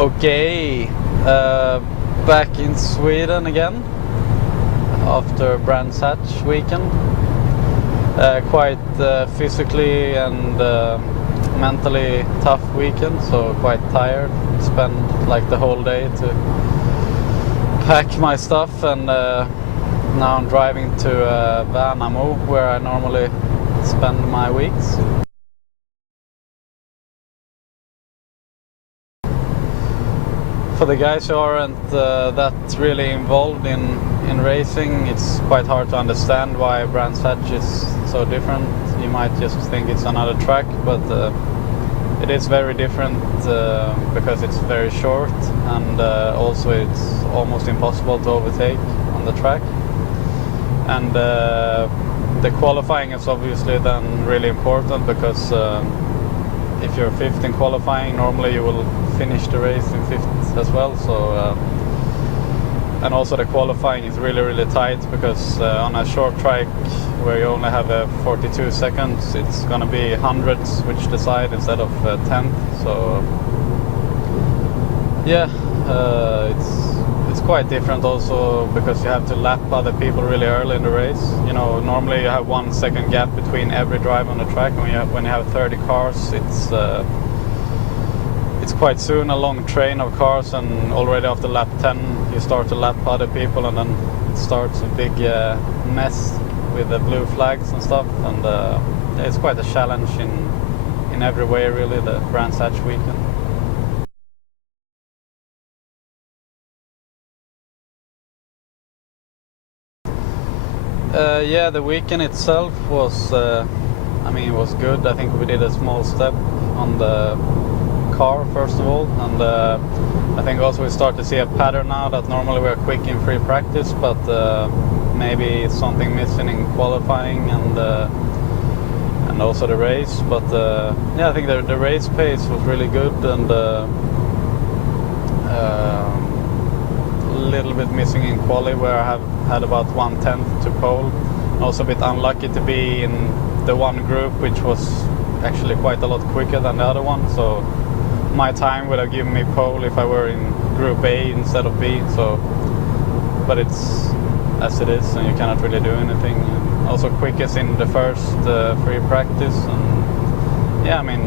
Okay, back in Sweden again after Brands Hatch weekend. Quite physically and mentally tough weekend, so quite tired. Spent like the whole day to pack my stuff, and now I'm driving to Värnamo, where I normally spend my weeks. For the guys who aren't that really involved in racing, it's quite hard to understand why Brands Hatch is so different. You might just think it's another track, but it is very different because it's very short, and also it's almost impossible to overtake on the track. And the qualifying is obviously then really important, because if you're fifth in qualifying, normally you will finish the race in fifth as well. So and also the qualifying is really tight, because on a short track where you only have 42 seconds, it's gonna be hundreds which decide instead of 10th. So yeah, it's quite different also, because you have to lap other people really early in the race. You know, normally you have 1 second gap between every driver on the track. When you have 30 cars, it's quite soon a long train of cars, and already after lap 10 you start to lap other people, and then it starts a big mess with the blue flags and stuff. And it's quite a challenge in every way, really, the Brands Hatch weekend. Yeah, the weekend itself was, it was good. I think we did a small step on the car first of all, and I think also we start to see a pattern now that normally we're quick in free practice, but maybe something missing in qualifying and also the race. But yeah, I think the race pace was really good, and a little bit missing in quali, where I have had about 1/10 to pole. Also a bit unlucky to be in the one group which was actually quite a lot quicker than the other one, so my time would have given me pole if I were in group A instead of B. So, but it's as it is, and you cannot really do anything. And also quickest in the first free practice, and yeah, I mean,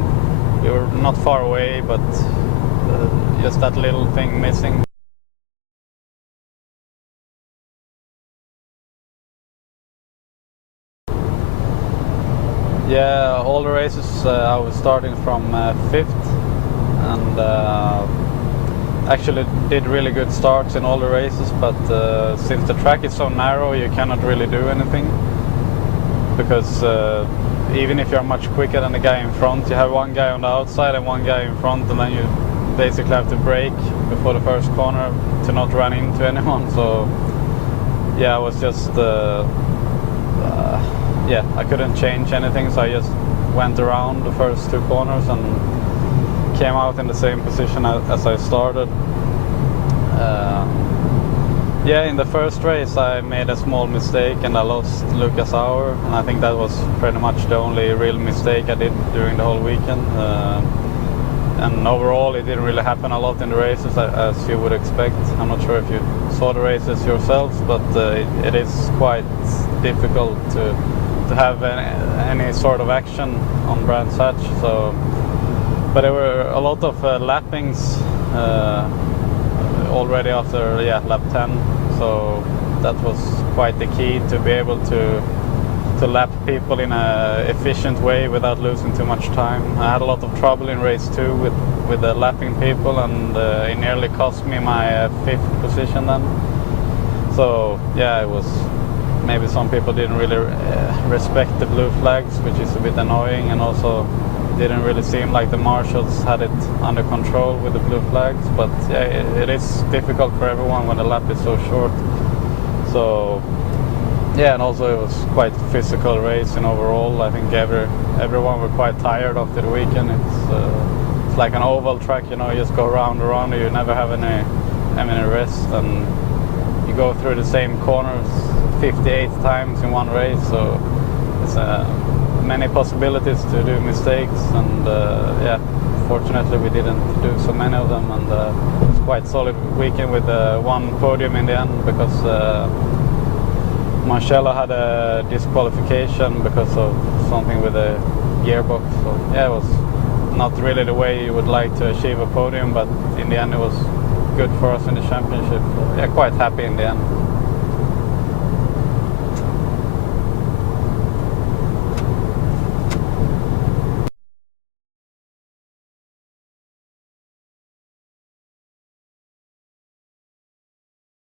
we were not far away, but just that little thing missing. Yeah, all the races I was starting from 5th, and actually did really good starts in all the races, but since the track is so narrow, you cannot really do anything, because even if you're much quicker than the guy in front, you have one guy on the outside and one guy in front, and then you basically have to brake before the first corner to not run into anyone. So yeah, I was just yeah, I couldn't change anything, so I just went around the first 2 corners and came out in the same position as I started. Yeah, in the first race I made a small mistake and I lost Lucas Auer, and I think that was pretty much the only real mistake I did during the whole weekend. And overall it didn't really happen a lot in the races, as you would expect. I'm not sure if you saw the races yourselves, but it is quite difficult to have any sort of action on Brands Hatch. So, but there were a lot of lappings already after lap 10, so that was quite the key, to be able to lap people in a efficient way without losing too much time. I had a lot of trouble in race 2 with the lapping people, and it nearly cost me my 5th position then. So yeah, it was, maybe some people didn't really respect the blue flags, which is a bit annoying, and also didn't really seem like the marshals had it under control with the blue flags. But yeah, it is difficult for everyone when the lap is so short. So yeah, and also it was quite physical race, and overall I think everyone were quite tired after the weekend. It's like an oval track, you know, you just go round and round, you never have any rest, and you go through the same corners 58 times in one race, so it's many possibilities to do mistakes, and yeah, fortunately we didn't do so many of them, and it was quite solid weekend with one podium in the end, because Marcello had a disqualification because of something with the gearbox. So yeah, it was not really the way you would like to achieve a podium, but in the end it was good for us in the championship. So, yeah, quite happy in the end.